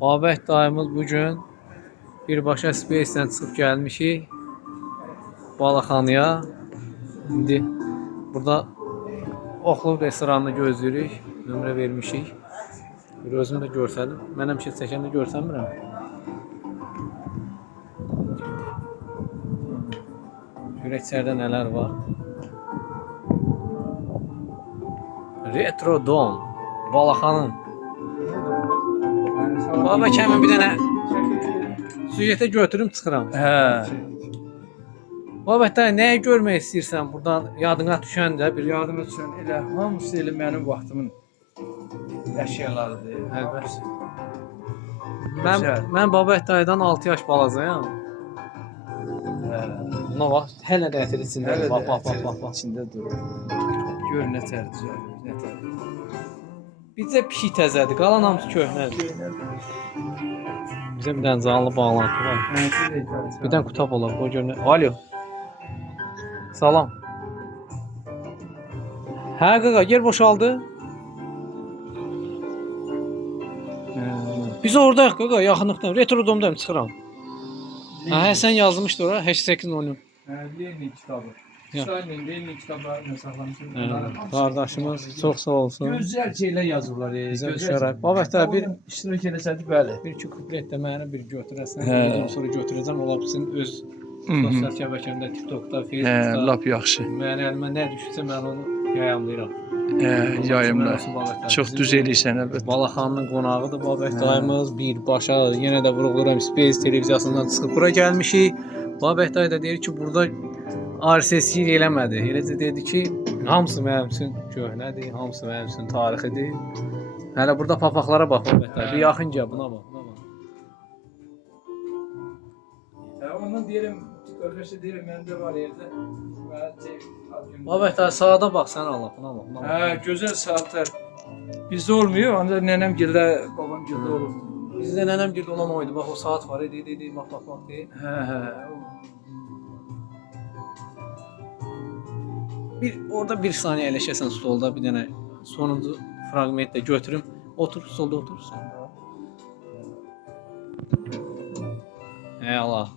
Babək dayımız bugün birbaşa Space-dən çıxıb gəlmişik Balaxanıya. İndi burada Oxlov restoranını gözləyirik. Nömrə vermişik. Bir özüm də görsədim. Mən həmişə çəkəndə görsənmirəm. Görək içəridə nələr var. Retro Dom. Balaxanın. Babək həmin bir dənə sujetə götürüm çıxıram. Babək dayı nəyi görmək istəyirsən buradan yadına düşəndə bir Yardıma düşən elə hamısı elə mənim vaxtımın əşyalarıdır. Əlbəttə. Gözəl. Mən Babək dayıdan 6 yaş balacayam. Buna bax, hələ də ətir içində. Hələ Bax, də bax, bax, bax, bax. içində durur. Gör nə tər düzəldir, nə tər. Bizə pişik təzədir, qalan hamısı köhnədir. Bizə bir dənə canlı bağlantı var. Bir dənə qutab olar, qoy görünə. Alo. Salam. Hə qaqa, yer boşaldı. Biz oradayıq qaqa, yaxınlıqdan. Retro domdayım, çıxıram. Hə, sən yazmışdı ora, #810. Lenin kitabı. Ya. Stalin, Lenin kitablarını saxlamışım. Qardaşımız çox sağ olsun. Gözəl şeylər yazırlar. Bizə düşərək. Babək da bir iştirak eləsədik, bəli. iki kuplet də mənə bir götürəsən. Hə. Ondan sonra götürəcəm. Ola bilsin öz sosial şəbəkəmdə, TikTokda, Facebookda. Lap yaxşı. Mən əlimə nə düşsə mən onu yayımlayıram. Yayımlar. Çox düz eləyirsən əlbəttə. Balaxanının qonağıdır Babək dayımız. Birbaşa yenə də vurğuluram Space televiziyasından çıxıb bura gəlmişik. Babək dayı da deyir ki, burada RSS eləmədi. Eləcə dedi ki, hamısı mənim üçün köhnədir, hamısı mənim üçün tarixidir. Hələ burada papaqlara bax Babək dayı. Bir yaxın gəl buna bax, buna bax. Ondan deyirəm, qardaşa deyirəm, məndə var yerdə. Babək dayı saata bax sən Allah, buna bax, buna bax. Hə, gözəl saatlar. Bizdə olmuyor, ancaq nənəm gildə, babam gildə olur. Bizdə nənəm girdi olan oydu. Bax o saat var idi, bax bax bax deyir. Hə. Orada bir saniyə əyləşəsən stolda bir dənə sonuncu fraqment də götürüm. Otur stolda otur. Ey Allah.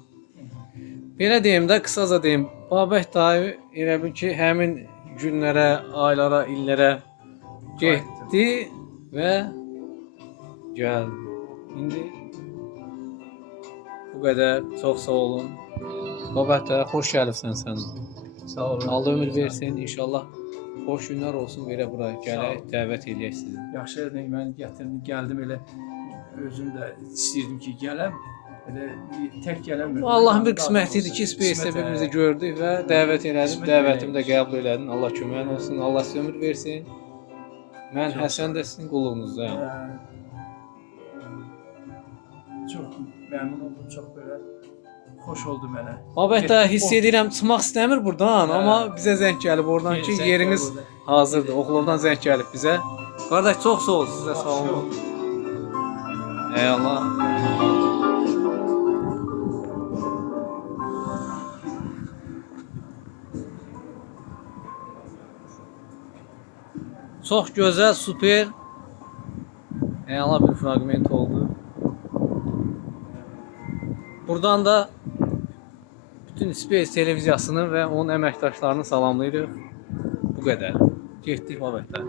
Belə deyim də, qısaca deyim. Babək dayı elə bil ki, həmin günlərə, aylara, illərə getdi və gəldi. İndi bu qədər. Çox sağ olun. Babək dayı xoş gəlibsən sən. Sağ olun. Allah ömür versin inşallah. Xoş günlər olsun belə bura gələk, dəvət eləyək sizi. Yaxşı, mən gətirdim, gəldim elə özüm də istəyirdim ki, gələm. Elə tək gələmirdim. Allahın bir qisməti idi ki, Space-də birimizi gördük və dəvət elədim. Dəvətimi də qəbul elədin. Allah köməyin olsun. Allah sizə ömür versin. Mən Həsən də sizin qulluğunuzdayam. Çox məmnun oldum, çox belə xoş oldu mənə. Babək də hiss edirəm çıxmaq istəmir burdan, amma bizə zəng gəlib oradan ki, yeriniz hazırdır. Oxlovdan zəng gəlib bizə. Qardaş çox sağ ol sizə, sağ olun. Ey Allah. Çox gözəl, super. Ey Allah bir fraqment oldu. Buradan da bütün Space televiziyasını və onun əməkdaşlarını salamlayırıq. Bu qədər. Getdik Babəkdə.